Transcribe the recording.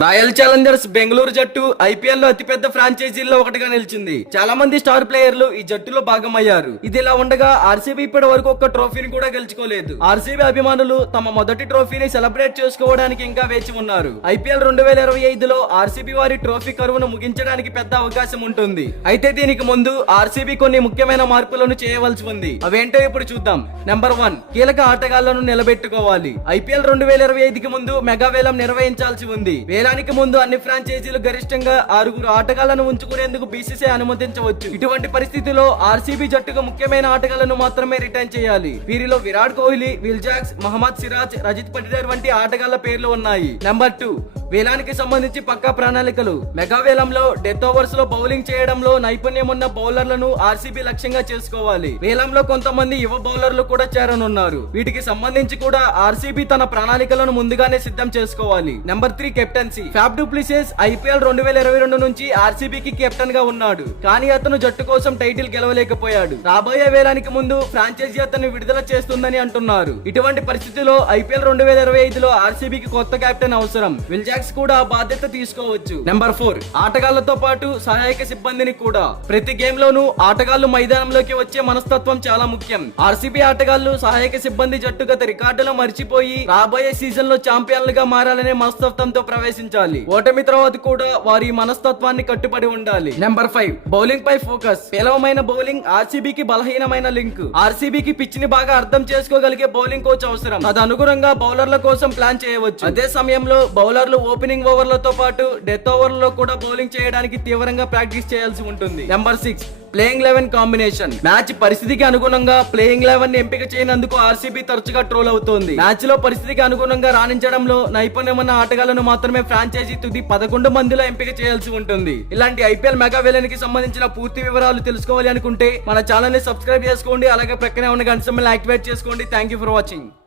Royal Challengers Bengaluru జట్టు IPL లో అతిపెద్ద ఫ్రాంచైజీల్లో ఒకటిగా నిలిచింది. చాలా మంది స్టార్ ప్లేయర్లు ఈ జట్టులో భాగమయ్యారు. ఇది ఇలా ఉండగా ఆర్సీబీ ఇప్పటి వరకు ఒక్క ట్రోఫీని కూడా గెలుచుకోలేదు. ఆర్సీబీ అభిమానులు తమ మొదటి ట్రోఫీని సెలబ్రేట్ చేసుకోవడానికి ఇంకా వేచి ఉన్నారు. ఐపీఎల్ 2025లో ఆర్సీబీ వారి ట్రోఫీ కరువును ముగించడానికి పెద్ద అవకాశం ఉంటుంది. అయితే దీనికి ముందు ఆర్సీబీ కొన్ని ముఖ్యమైన మార్పులను చేయవలసి ఉంది. అవేంటో ఇప్పుడు చూద్దాం. నెంబర్ 1, కీలక ఆటగాళ్లను నిలబెట్టుకోవాలి. ఐపీఎల్ 2025కి ముందు మెగా వేలం నిర్వహించాల్సి ఉంది. వేలానికి ముందు అన్ని ఫ్రాంచైజీలు గరిష్టంగా 6 ఆటగాళ్లను ఉంచుకునేందుకు బీసీసీఐ అనుమతించవచ్చు. ఇటువంటి పరిస్థితిలో ఆర్సీబీ జట్టుకు ముఖ్యమైన ఆటగాళ్లను మాత్రమే రిటైన్ చేయాలి. వీరిలో విరాట్ కోహ్లీ, విల్ జాక్స్, మహమ్మద్ సిరాజ్, రజిత్ పటిదార్ వంటి ఆటగాళ్ల పేర్లు ఉన్నాయి. నెంబర్ 2, వేలానికి సంబంధించి పక్కా ప్రణాళికలు. మెగా వేలంలో డెత్ ఓవర్స్ లో బౌలింగ్ చేయడంలో నైపుణ్యం ఉన్న బౌలర్లను ఆర్సీబీ లక్ష్యంగా చేసుకోవాలి. వేలంలో కొంతమంది యువ బౌలర్లు కూడా చేరనున్నారు. వీటికి సంబంధించి కూడా ఆర్సీబీ తన ప్రణాళికలను ముందుగానే సిద్ధం చేసుకోవాలి. Number 3, captaincy. Fab du Plessis IPL 2022 నుంచి ఆర్సీబీకి కెప్టెన్ గా ఉన్నాడు. కానీ అతను జట్టు కోసం టైటిల్ గెలవలేకపోయాడు. రాబోయే వేలానికి ముందు ఫ్రాంచైజీ అతన్ని విడుదల చేస్తుందని అంటున్నారు. ఇటువంటి పరిస్థితిలో ఐపీఎల్ 2025లో ఆర్సీబీకి కొత్త కెప్టెన్ అవసరం. విల్ జాక్స్ కూడా బాధ్యత తీసుకోవచ్చు. నెంబర్ 4, ఆటగాళ్లతో పాటు సహాయక సిబ్బందిని కూడా. ప్రతి గేమ్ లోనూ ఆటగాళ్లు మైదానంలోకి వచ్చే మనస్తత్వం చాలా ముఖ్యం. ఆర్సీబీ ఆటగాళ్లు సహాయక సిబ్బంది జట్టు గత రికార్డులు మర్చిపోయి రాబోయే సీజన్ లో ఛాంపియన్లుగా మారాలనే మనస్తత్వంతో ప్రవేశించాలి. ఓటమి తర్వాత కూడా వారి మనస్తత్వాన్ని కట్టుబడి ఉండాలి. నెంబర్ 5, బౌలింగ్ పై ఫోకస్. పేలవమైన బౌలింగ్ ఆర్సీబీకి బలహీనమైన లింక్. ఆర్సీబీకి పిచ్ ని బాగా అర్థం చేసుకోగలిగే బౌలింగ్ కోచ్ అవసరం. తదనుగుణంగా బౌలర్ల కోసం ప్లాన్ చేయవచ్చు. అదే సమయంలో బౌలర్లు ఓపెనింగ్ ఓవర్లతో పాటు డెత్ ఓవర్లలో కూడా బౌలింగ్ చేయడానికి తీవ్రంగా ప్రాక్టీస్ చేయాల్సి ఉంటుంది. Number 6, playing 11 combination. మ్యాచ్ పరిస్థితికి అనుగుణంగా ప్లేయింగ్ 11 ని ఎంపిక చేయనందుకు ఆర్సీబీ తరచుగా ట్రోల్ అవుతోంది. మ్యాచ్ లో పరిస్థితికి అనుగుణంగా రాణించడంలో నైపుణ్యం ఉన్న ఆటగాళ్లను మాత్రమే ఫ్రాంచైజీ తుది 11 మందిలో ఎంపిక చేయాల్సి ఉంటుంది. ఇలాంటి ఐపీఎల్ మెగా వేలానికి సంబంధించిన పూర్తి వివరాలు తెలుసుకోవాలి అనుకుంటే మన ఛానల్ ని సబ్స్క్రైబ్ చేసుకోండి. అలాగే ప్రక్కనే ఉన్న గంట సింబల్ యాక్టివేట్ చేసుకోండి. Thank you for watching.